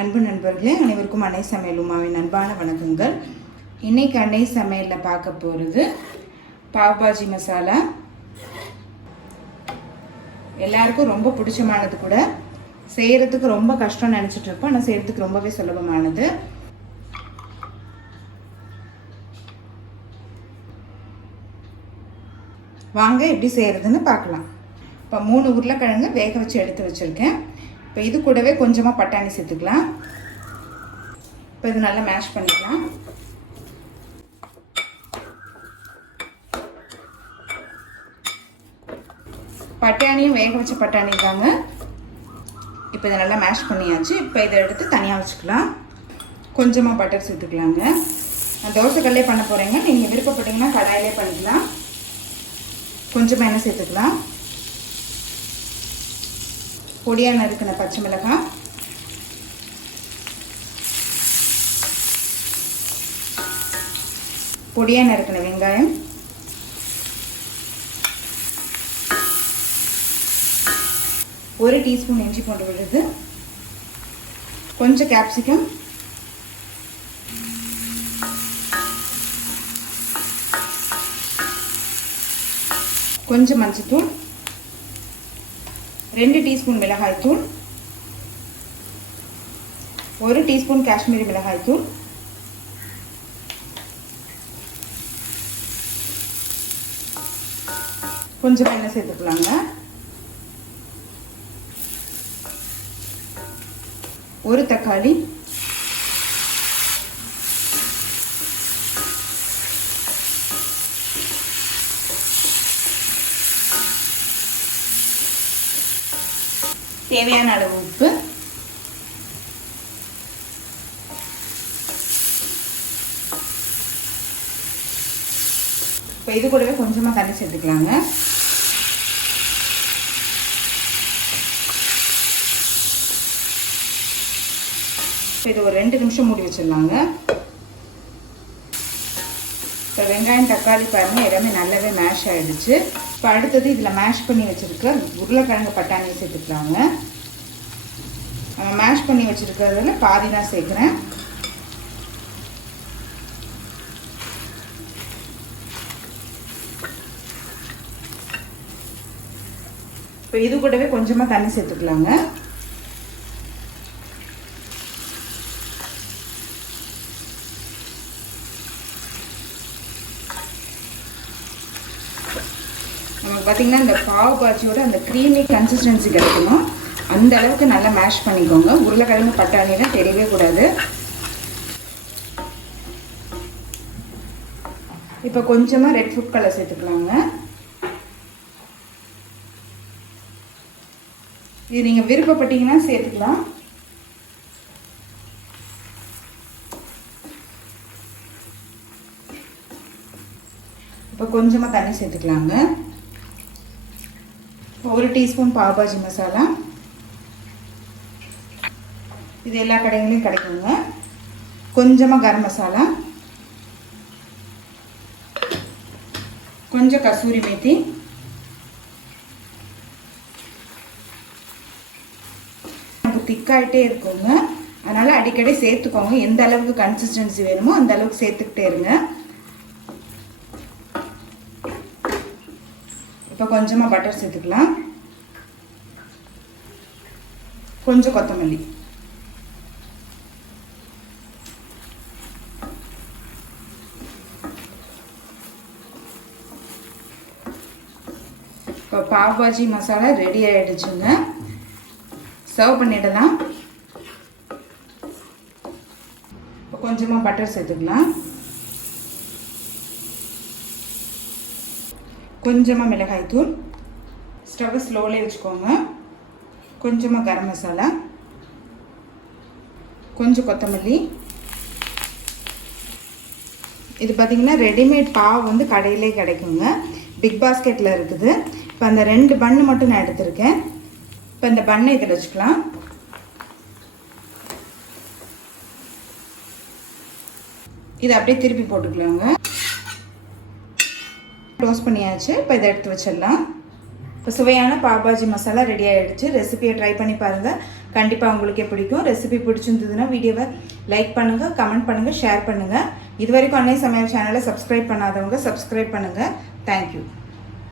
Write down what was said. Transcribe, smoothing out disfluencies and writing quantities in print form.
அன்பு நண்பர்களே, அனைவருக்கும் அன்னை சமையல் உமாவின் அன்பான வணக்கங்கள். இன்றைக்கி அன்னை சமையலில் பார்க்க போகிறது பாவ் பாஜி மசாலா. எல்லாருக்கும் ரொம்ப பிடிச்சமானது கூட, செய்கிறதுக்கு ரொம்ப கஷ்டம்னு நினச்சிட்டு இருப்போம். ஆனால் செய்கிறதுக்கு ரொம்பவே சுலபமானது. வாங்க எப்படி செய்கிறதுன்னு பார்க்கலாம். இப்போ 3 உருளைக்கிழங்கு வேக வச்சு எடுத்து வச்சுருக்கேன். இப்போ இது கூடவே கொஞ்சமாக பட்டாணி சேர்த்துக்கலாம். இப்போ இது நல்லா மேஷ் பண்ணிக்கலாம். பட்டாணியும் வேக வச்ச பட்டாணி தாங்க. இப்போ இதை நல்லா மேஷ் பண்ணியாச்சு. இப்போ இதை எடுத்து தனியாக வச்சுக்கலாம். கொஞ்சமாக பட்டர் சேர்த்துக்கலாங்க. நான் தோசைக்கல்லே பண்ண போகிறேங்க. நீங்கள் விருப்பப்பட்டீங்கன்னா கடாயிலே பண்ணிக்கலாம். கொஞ்சமாக எண்ணெய் சேர்த்துக்கலாம். பொடியாக நறுக்கின பச்சை மிளகாய், பொடியாக நறுக்கின வெங்காயம், ஒரு டீஸ்பூன் இஞ்சி பூண்டு விழுது, கொஞ்சம் கேப்சிகம், கொஞ்சம் மஞ்சள்தூள், 2 டீஸ்பூன் மிளகாய்த்தூள், 1 டீஸ்பூன் காஷ்மீரி மிளகாய்த்தூள், கொஞ்சம் எண்ணெய் சேர்த்துக்கலாங்க. ஒரு தக்காளி, தேவையான அளவு உப்பு, இப்போ இது கூடவே கொஞ்சமாக தண்ணி சேர்த்துக்கலாங்க. இப்போ இது ஒரு 2 நிமிஷம் மூடி வச்சிடலாங்க. இப்போ வெங்காயம் தக்காளி பாருங்கள் எல்லாமே நல்லாவே மேஷ் ஆகிடுச்சு. இப்போ அடுத்தது இதில் மேஷ் பண்ணி வச்சுருக்க உருளைக்கிழங்கு பட்டாணியை சேர்த்துக்கலாங்க. நம்ம மேஷ் பண்ணி வச்சுருக்கிறதுல பாதி தான் சேர்க்குறேன். இப்போ இது கூடவே கொஞ்சமாக தண்ணி சேர்த்துக்கலாங்க. நமக்கு பார்த்திங்கன்னா இந்த பாவ் பாஜியோட அந்த க்ரீமி கன்சிஸ்டன்சி கிடைக்கணும். அந்த அளவுக்கு நல்லா மேஷ் பண்ணிக்கோங்க. உருளைக்கிழங்கு பட்டாணிலாம் தெரியவே கூடாது. இப்போ கொஞ்சமாக ரெட் ஃபுட் கலர் சேர்த்துக்கலாங்க. இது நீங்கள் விருப்பப்பட்டீங்கன்னா சேர்த்துக்கலாம். இப்போ கொஞ்சமாக தண்ணி சேர்த்துக்கலாங்க. 1 டீஸ்பூன் பாவ் பாஜி மசாலா. இது எல்லா கடைகளையும் கிடைக்குங்க. கொஞ்சமாக கரம் மசாலா, கொஞ்சம் கசூரி மேத்தி, நமக்கு திக்காயிட்டே இருக்குங்க. அதனால் அடிக்கடி சேர்த்துக்கோங்க. எந்த அளவுக்கு கன்சிஸ்டன்சி வேணுமோ அந்த அளவுக்கு சேர்த்துக்கிட்டே இருங்க. இப்போ கொஞ்சமாக பட்டர் சேர்த்துக்கலாம். கொஞ்சம் கொத்தமல்லி, இப்போ பாவ் பாஜி மசாலா ரெடி ஆகிடுச்சுங்க. சர்வ் பண்ணிடலாம். இப்போ கொஞ்சமாக பட்டர் சேர்த்துக்கலாம். கொஞ்சமாக மிளகாய்த்தூள், ஸ்டவ்வை ஸ்லோலே வச்சுக்கோங்க. கொஞ்சமாக கரம் மசாலா, கொஞ்சம் கொத்தமல்லி. இது பார்த்திங்கன்னா ரெடிமேட் பாவ் வந்து கடையிலே கிடைக்குங்க. பிக் பாஸ்கெட்டில் இருக்குது. இப்போ அந்த 2 பன்னு மட்டும் நான் எடுத்திருக்கேன். இப்போ இந்த பண்ணை இதில் வச்சுக்கலாம். இதை அப்படியே திருப்பி போட்டுக்கலாங்க. க்ளோஸ் பண்ணியாச்சு. இப்போ இதை எடுத்து வச்சிடலாம். இப்போ சுவையான பாவ் பாஜி மசாலா ரெடி ஆகிடுச்சு. ரெசிபியை ட்ரை பண்ணி பாருங்கள். கண்டிப்பாக உங்களுக்கே பிடிக்கும். ரெசிபி பிடிச்சிருந்ததுன்னா வீடியோவை லைக் பண்ணுங்கள், கமெண்ட் பண்ணுங்கள், ஷேர் பண்ணுங்கள். இது வரைக்கும் அன்னை சமையல் சேனலை சப்ஸ்கிரைப் பண்ணாதவங்க சப்ஸ்கிரைப் பண்ணுங்கள். தேங்க்யூ.